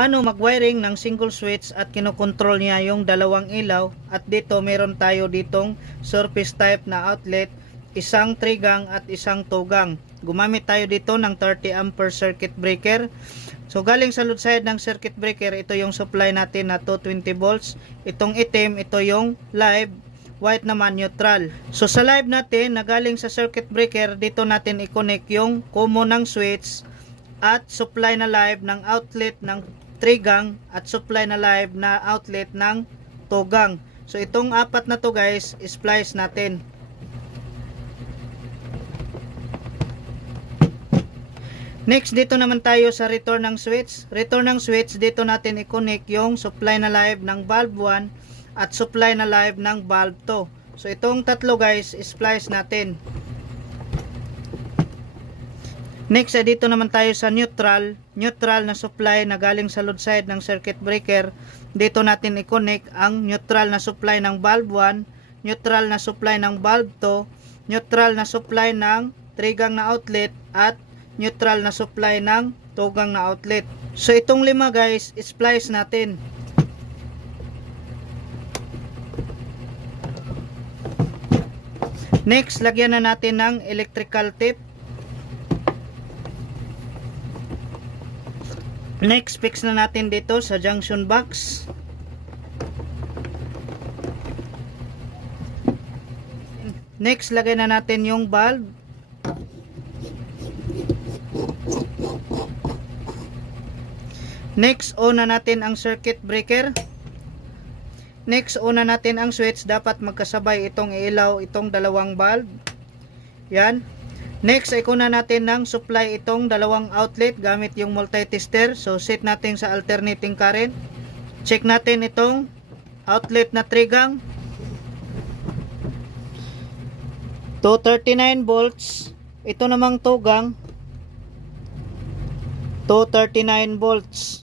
paano mag-wiring ng single switch at kinokontrol niya yung dalawang ilaw. At dito meron tayo ditong surface type na outlet, isang 3-gang at isang 2-gang. Gumamit tayo dito ng 30 ampere circuit breaker. So galing sa load side ng circuit breaker, ito yung supply natin na 220 volts. Itong itim, ito yung live, white naman neutral. So sa live natin na galing sa circuit breaker, dito natin i-connect yung common ng switch at supply na live ng outlet ng 3-gang at supply na live na outlet ng 2-gang. So itong apat na to guys, splice natin. Next, dito naman tayo sa return ng switch. Return ng switch, dito natin i-connect yung supply na live ng valve 1 at supply na live ng valve 2. So itong tatlo guys, splice natin. Next, dito naman tayo sa neutral. Neutral na supply na galing sa load side ng circuit breaker. Dito natin i-connect ang neutral na supply ng valve 1, neutral na supply ng valve 2, neutral na supply ng 3-gang na outlet at neutral na supply ng 2-gang na outlet. So itong lima guys, splice natin. Next, lagyan na natin ng electrical tape. Next, fix na natin dito sa junction box. Next, lagay na natin yung valve. Next, on na natin ang circuit breaker. Next, on na natin ang switch. Dapat magkasabay itong ilaw, itong dalawang valve. Yan. Next, ikuna natin ng supply itong dalawang outlet gamit yung multi-tester. So, set natin sa alternating current. Check natin itong outlet na 3-gang. 239 volts. Ito namang 2-gang. 239 volts.